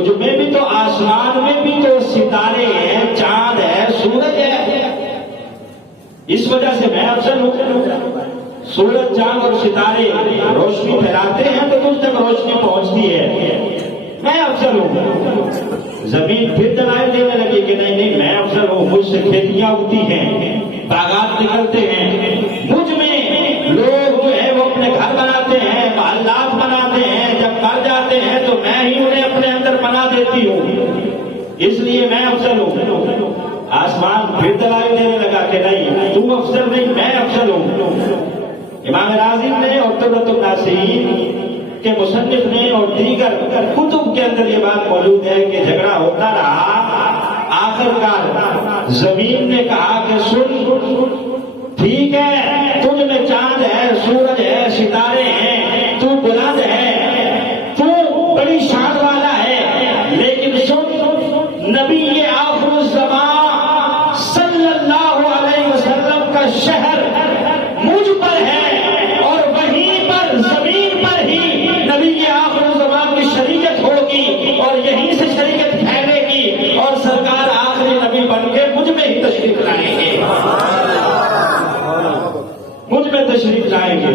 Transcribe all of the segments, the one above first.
مجھ میں بھی تو آسمان میں بھی تو ستارے ہیں، چاند ہے، سورج ہے، اس وجہ سے میں افضل ہوں۔ سورج، چاند اور ستارے روشنی پھیلاتے ہیں تو تجھ تک روشنی پہنچتی ہے، میں افضل ہوں۔ زمین پھر دلائل دینے لگی کہ نہیں نہیں میں افضل ہوں، مجھ سے کھیتیاں اگتی ہیں، باغات نکلتے ہیں، مجھ میں لوگ جو ہے وہ اپنے گھر بناتے ہیں، محلات بناتے ہیں، جب مر جاتے ہیں تو میں ہی انہیں اپنے اندر بنا دیتی ہوں، اس لیے میں افضل ہوں۔ آسمان پھر دلائل دینے لگا کہ نہیں تو افضل نہیں، میں افضل ہوں۔ امام راضی نے اور ترۃ الناصرین کے مصنف نے اور دیگر کتب کے اندر یہ بات موجود ہے کہ جھگڑا ہوتا رہا، آخر کار زمین نے کہا کہ سن ٹھیک ہے، تجھ میں چاند ہے، سورج ہے، ستارے ہیں، تو بلند ہے، تو بڑی شان والا ہے، لیکن سن نبی آخر الزمان صلی اللہ علیہ وسلم کا شہر مجھ پر ہے، اور وہیں پر زمین پر ہی نبی آخر الزمان کی شریعت ہوگی، اور یہیں سے شریعت پھیلے گی، اور سرکار آخری نبی بن کے مجھ میں ہی تشریف لائیں گے، مجھ میں تشریف لائیں گے۔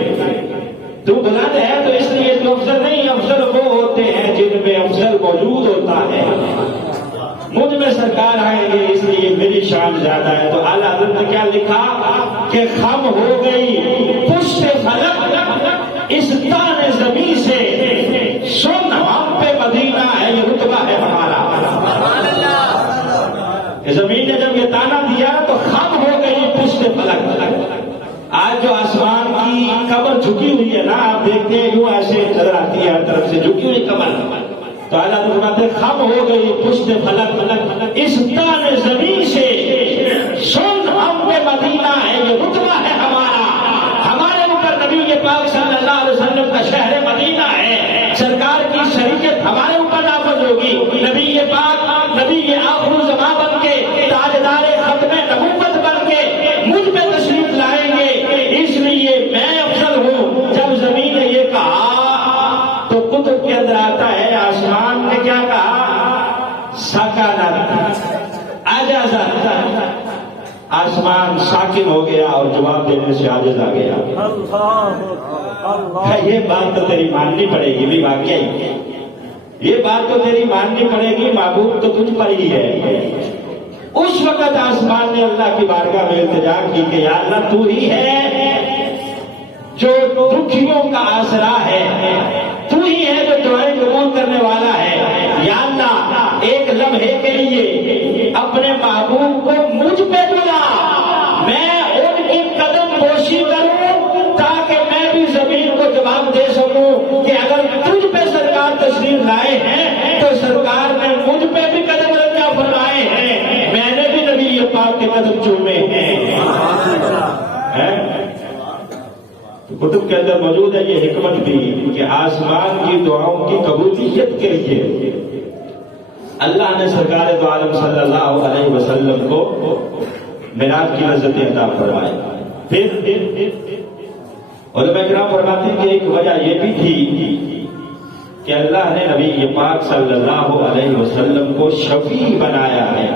تو بلند ہے تو اس لیے تو افضل نہیں، افضل وہ ہوتے ہیں جن میں افضل موجود ہوتا ہے۔ مجھ میں سرکار آئیں گے اس لیے میری شان زیادہ ہے۔ تو اعلیٰ حضرت نے کیا لکھا کہ خم ہو گئی پشت فلک اس تان زمین سے، سن ہم پہ مدینہ ہے یہ رتبہ ہے ہمارا۔ زمین نے جب یہ تانا دیا تو خم ہو گئی پشت فلک۔ آج جو آسمان کی کمر جھکی ہوئی ہے نا، آپ دیکھتے ہیں یوں ایسے نظر آتی ہے ہر طرف سے جھکی ہوئی کمر، تو اعلیٰ فرماتے ہیں خم ہو گئی پشت فلک اس تان زمین سے، سن ہم پہ مدینہ ہے یہ رتبہ ہے ہمارا۔ ہمارے اوپر نبی پاک صلی اللہ علیہ وسلم کا شہر مدینہ ہے، سرکار کی شریعت ہمارے اوپر نافذ ہوگی، نبی پاک نبی آخر الزمان بن کے تاجدار ختم نبوت بن کے مجھ میں تشریف لائیں گے، اس لیے میں افضل ہوں۔ جب زمین نے یہ کہا تو کتب کے اندر آتا ہے آسمان نے کیا کہا، سکانت عجزت، آسمان ساکن ہو گیا اور جواب دینے سے عاجز آ گیا۔ یہ بات تو تیری ماننی پڑے گی بھی واقعی، یہ بات تو تیری ماننی پڑے گی، معبود تو تجھ پر ہی ہے۔ اس وقت آسمان نے اللہ کی بارگاہ میں التجا کی کہ یا اللہ تو ہی ہے جو دکھیوں کا آسرا ہے، تو ہی ہے جو دعائیں قبول کرنے والا ہے۔ یا اللہ ایک لمحے کے لیے اپنے محبوب کو مجھ پہ بلا، میں ان کی قدم پوشی کروں تاکہ میں بھی زمین کو جواب دے سکوں کہ اگر تجھ پہ سرکار تشریف لائے ہیں تو سرکار نے مجھ پہ بھی قدم رکھا فرمائے ہیں، میں نے بھی نبی پاک کے قدم چومے ہیں۔ کتب کے اندر موجود ہے یہ حکمت بھی کہ آسمان کی دعاؤں کی قبولیت کے لیے اللہ نے سرکار دو عالم صلی اللہ علیہ وسلم کو معراج کی لذت عطا فرمائی۔ پھر علماء کرام فرماتے ہیں کہ ایک وجہ یہ بھی تھی کہ اللہ نے نبی پاک صلی اللہ علیہ وسلم کو شفیع بنایا ہے،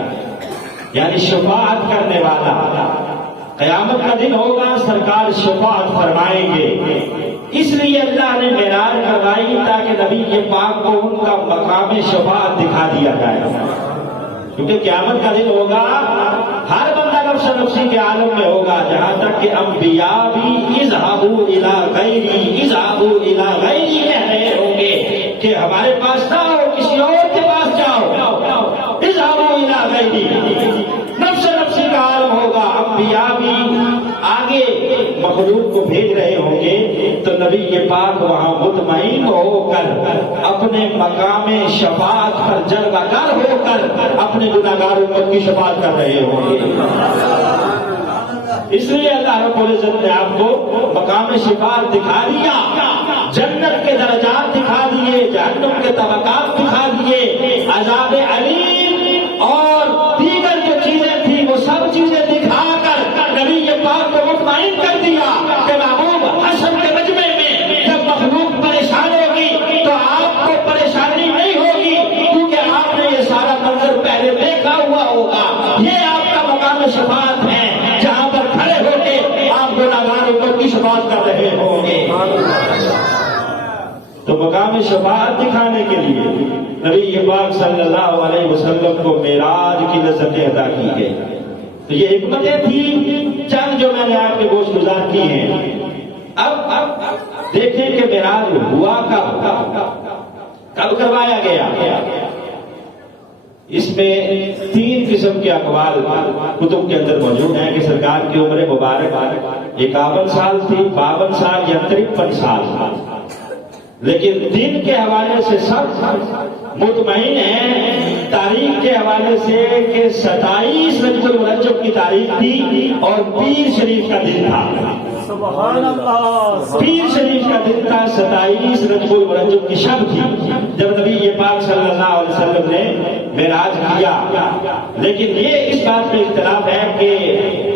یعنی شفاعت کرنے والا۔ قیامت کا دن ہوگا سرکار شفاعت فرمائیں گے، اس لیے اللہ نے معراج کروائی تاکہ نبی پاک کو ان کا مقام شفاعت دکھا دیا جائے، کیونکہ قیامت کا دن ہوگا ہر بندہ نفس نفسی کے عالم میں ہوگا، جہاں تک کہ انبیاء بھی اذهبوا الى غیری اذهبوا الى غیری کہہ رہے ہوں گے کہ ہمارے پاس نہ ہو، کسی اور کے پاس جاؤ، اذهبوا الى غیری، نفس نفسی کا عالم ہوگا۔ انبیاء بھی آگے مخلوق کو بھیج رہے ہوں گے تو نبی پاک وہاں مطمئن ہو کر اپنے مقام شفاعت پر جلوہ گر ہو کر اپنے گناہگاروں کی شفاعت کر رہے ہوں گے۔ اس لیے اللہ رب العزت نے آپ کو مقام شفاعت دکھا دیا، جنت کے درجات دکھا دیے، جہنم کے طبقات دکھا دیے، عذاب علیم اور دیگر جو چیزیں تھیں وہ سب چیزیں دکھا کر نبی پاک کو مطمئن کر دیا کہ محبوب حشر کے مجمع میں جب مخلوق پریشان ہوگی تو آپ کو پریشانی نہیں ہوگی، کیونکہ مقام شفاعت دکھانے کے لیے نبی پاک صلی اللہ علیہ وسلم کو معراج کی لذتیں عطا کی گئی. تو یہ حکمتیں تھیں چند جو میں نے آپ کے گوش گزار کی ہیں. اب دیکھیں کہ معراج ہوا کب کروایا گیا. اس میں 3 قسم کے اقوال کتب کے اندر موجود ہیں کہ سرکار کی عمر مبارک 51 سال تھی، 52 سال یا 53 سال. لیکن دن کے حوالے سے سب مطمئن ہیں تاریخ کے حوالے سے کہ 27 رجب المرجب کی تاریخ تھی اور پیر شریف کا دن تھا. سبحان اللہ. پیر شریف کا دن تھا، 27 رجب المرجب کی شب تھی جب نبی پاک صلی اللہ علیہ وسلم نے معراج کیا. لیکن یہ اس بات میں اختلاف ہے کہ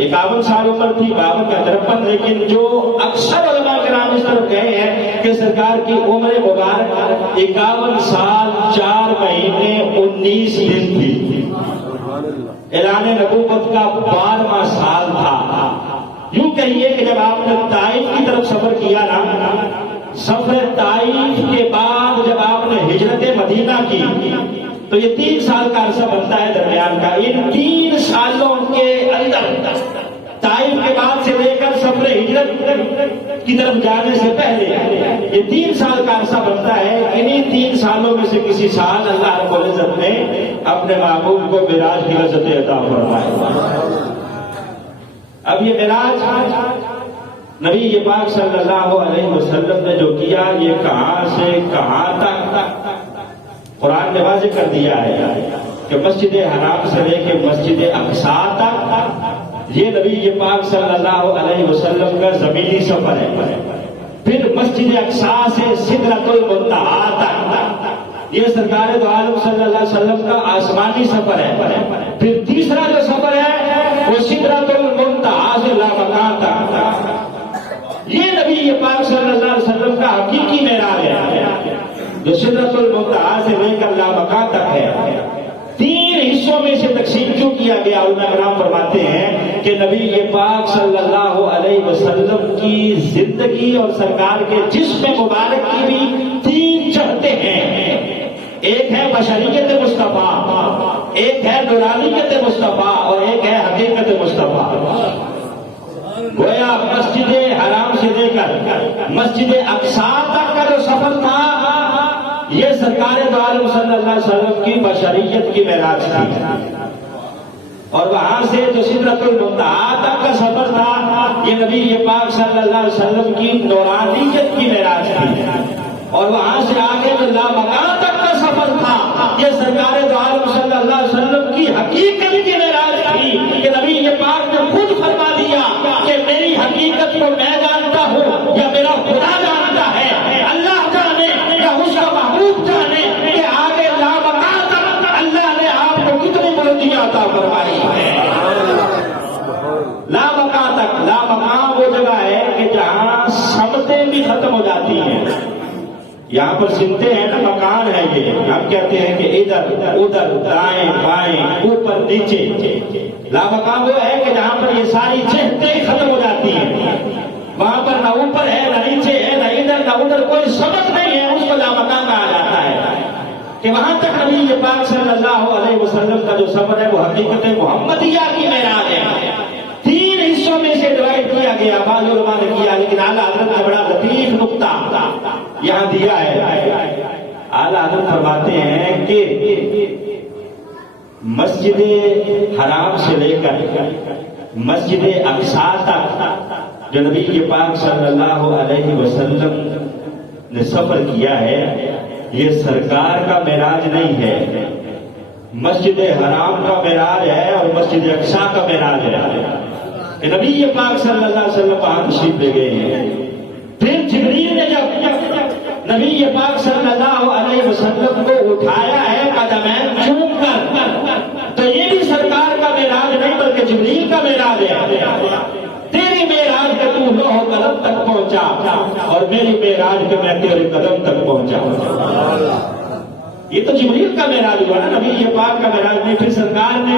51 سال عمر تھی، 52 کا 53، لیکن جو اکثر علماء کرام اس طرف گئے ہیں کہ سرکار کی عمر مبارک 51 سال 4 مہینے 19 دن تھی. اعلان نبوت کا 12واں سال تھا. یوں کہیے کہ جب آپ نے طائف کی طرف سفر کیا نا، سفر طائف کے بعد جب آپ نے ہجرت مدینہ کی تو یہ 3 سال کا عرصہ بنتا ہے درمیان کا. ان 3 سالوں کے اندر طائف کے بعد سے لے کر سفر ہجرت کی طرف جانے سے پہلے یہ 3 سال کا عرصہ بنتا ہے. انہی 3 سالوں میں سے کسی سال اللہ رب العزت نے اپنے محبوب کو معراج کی لذت عطا فرمائی. اب یہ معراج نبی پاک صلی اللہ علیہ وسلم نے جو کیا، یہ کہاں سے کہاں تک قرآن نے واضح کر دیا ہے کہ مسجد حرام سے لے کے مسجد اقصی تک یہ نبی پاک صلی اللہ علیہ وسلم کا زمینی سفر ہے. پھر مسجد اقصی سے سدرۃ المنتہا تک یہ سرکار دو عالم صلی اللہ علیہ وسلم کا آسمانی سفر ہے. پھر تیسرا جو سفر ہے وہ سدرۃ المنتہا سے لامکان تک یہ نبی پاک صلی اللہ علیہ وسلم کا حقیقی معراج ہے جو سدرۃ المنتہا سے لے کر لامکان تک ہے. 3 حصوں میں سے تقسیم کیوں کیا گیا؟ علماء کرام فرماتے ہیں کہ نبی پاک صلی اللہ علیہ وسلم کی زندگی اور سرکار کے جسم مبارک کی بھی 3 جہتیں ہیں. ایک ہے بشریت مصطفیٰ، ایک ہے نورانیت مصطفیٰ اور ایک ہے حقیقت مصطفیٰ. گویا مسجد حرام سے لے کر مسجد اقصی تک کا جو سفر تھا یہ سرکار دو عالم صلی اللہ علیہ وسلم کی بشریت کی معراج تھی. اور وہاں سے جو سدرۃ المنتہا تک کا سفر تھا یہ نبی پاک صلی اللہ علیہ وسلم کی نورانیت کی معراج تھی. اور وہاں سے آگے جو لامکان تک کا سفر تھا یہ سرکار دو عالم صلی اللہ علیہ وسلم کی حقیقت کی معراج تھی کہ نبی پاک نے خود فرما دیا کہ میری حقیقت کو میں جانتا ہوں یا میرا خدا جانتا ہے. اللہ جانے یا اس کا محبوب جانے کہ آگے لامکان تک اللہ نے آپ کو کتنی بلندیاں عطا فرمائی ہے. لامکان تک، لامکان وہ جگہ ہے کہ جہاں سمتیں بھی ختم ہو جاتی ہیں. یہاں پر سنتے ہیں نا مکان ہے یہ، ہم کہتے ہیں کہ ادھر ادھر دائیں بائیں اوپر نیچے. لامکان وہ ہے کہ جہاں پر یہ ساری جہتیں ختم ہو جاتی ہیں، وہاں پر نہ اوپر ہے نہ نیچے ہے نہ ادھر نہ ادھر کوئی سبق نہیں ہے. اس کو لامکان کہا جاتا ہے کہ وہاں تک نبی پاک صلی اللہ علیہ وسلم کا جو سفر ہے وہ حقیقت محمدیہ کی معراج ہے. 3 حصوں میں سے ڈیوائڈ کیا گیا، بعض علماء نے کیا، لیکن اعلیٰ حضرت نے بڑا لطیف نقطہ یہاں دیا ہے. اعلیٰ حضرت فرماتے ہیں کہ مسجد حرام سے لے کر مسجد اقصی تک جو نبی پاک صلی اللہ علیہ وسلم نے سفر کیا ہے یہ سرکار کا معراج نہیں ہے، مسجد حرام کا معراج ہے اور مسجد اقصی کا معراج ہے. نبی پاک صلی اللہ علیہ وسلم وہاں تشریف لے گئے ہیں. پھر جبریل نے جب نبی پاک صلی اللہ علیہ وسلم کو اٹھایا ہے قدمین چوم کر، تو یہ بھی سرکار کا معراج نہیں بلکہ جبریل کا معراج ہے. تیری معراج کے تو لوح قلم تک پہنچا اور میری معراج کے میں تیرے قدم تک پہنچا. یہ تو جبریل کا معراج ہوا نا، نبی پاک کا معراج نہیں. پھر سرکار نے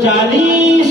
40